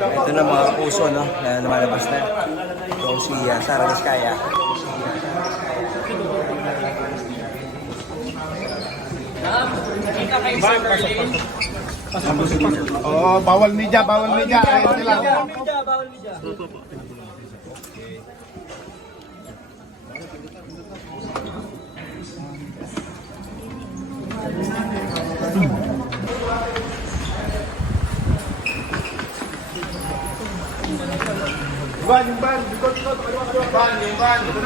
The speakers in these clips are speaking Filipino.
Ito na mga kapuso, no? Na lumalabas na. Ito si Sara Vizcaya. Oh, bawal media, bawal media. Ayun sila. Bawal media. Ban, yung ban. Ikot. Ban, yung ban. Ito,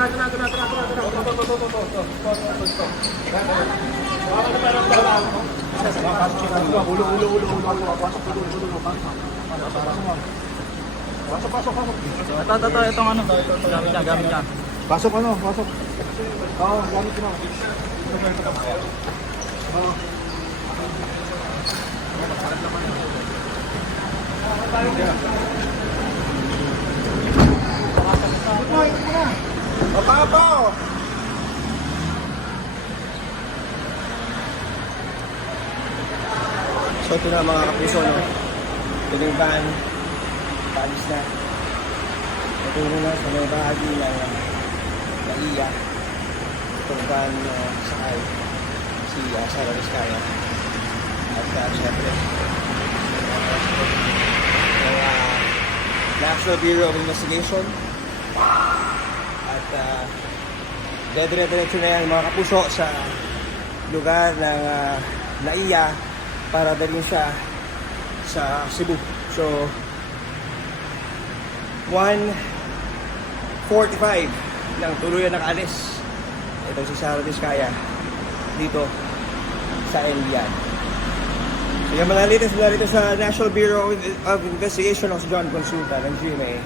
itong ano. Gamit niya. Pasok. Oo, gamit mo. Papaw! So ito na mga kapuso, no? Ito yung van. Paalis na. Ito na sa may bahagi ng Naiya. Itong van sakay si Sara Vizcaya. At syempre ng National Bureau of Investigation. At dire-diretso na yan mga kapuso sa lugar ng Naiya para dalhin siya sa Cebu. So 1:45 nang tuluyan nakaalis itong si Sara Vizcaya dito sa Elian. So yung mga latest na rito sa National Bureau of Investigation of John Consulta ng GMA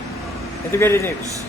Integrated News.